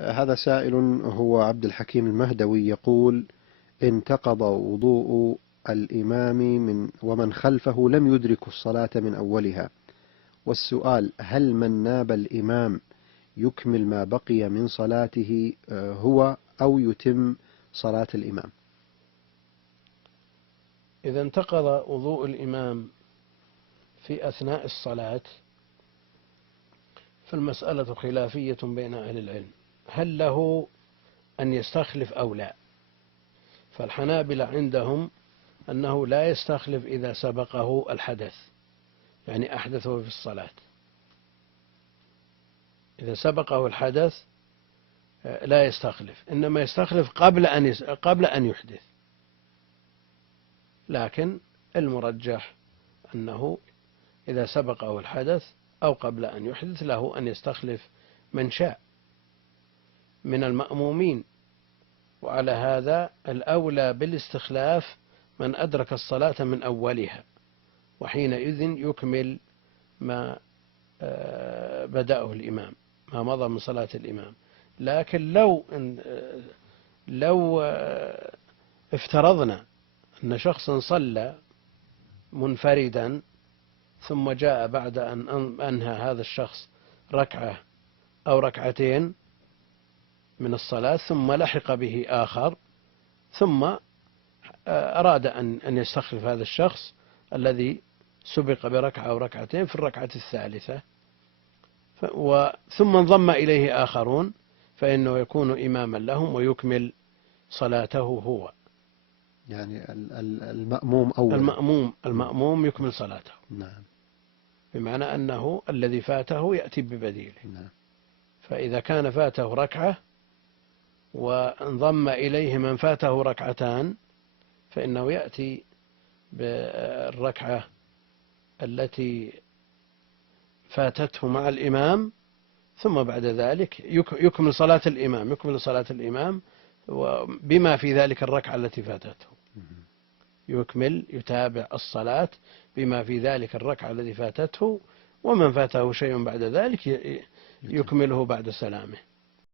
هذا سائل هو عبد الحكيم المهدوي يقول: انتقض وضوء الإمام ومن خلفه لم يدرك الصلاة من أولها، والسؤال: هل من ناب الإمام يكمل ما بقي من صلاته هو أو يتم صلاة الإمام؟ إذا انتقض وضوء الإمام في أثناء الصلاة فالمسألة خلافية بين أهل العلم، هل له أن يستخلف أو لا؟ فالحنابلة عندهم أنه لا يستخلف إذا سبقه الحدث، يعني أحدثه في الصلاة. إذا سبقه الحدث لا يستخلف، إنما يستخلف قبل أن يحدث. لكن المرجح أنه إذا سبقه الحدث أو قبل أن يحدث له أن يستخلف من شاء من المأمومين، وعلى هذا الأولى بالاستخلاف من أدرك الصلاة من أولها، وحينئذ يكمل ما بدأه الإمام، ما مضى من صلاة الإمام. لكن لو افترضنا أن شخصا صلى منفردا ثم جاء بعد أن أنهى هذا الشخص ركعة أو ركعتين من الصلاة ثم لحق به آخر، ثم أراد أن يستخلف هذا الشخص الذي سبق بركعة أو ركعتين في الركعة الثالثة، ثم انضم إليه آخرون، فإنه يكون إماما لهم ويكمل صلاته هو. يعني المأموم أولا. المأموم يكمل صلاته. نعم. بمعنى أنه الذي فاته يأتي ببديله. نعم. فإذا كان فاته ركعة وانضم إليه من فاته ركعتان فإنه يأتي بالركعة التي فاتته مع الإمام، ثم بعد ذلك يكمل صلاة الإمام بما في ذلك الركعة التي فاتته، يتابع الصلاة بما في ذلك الركعة التي فاتته، ومن فاته شيء بعد ذلك يكمله بعد سلامه.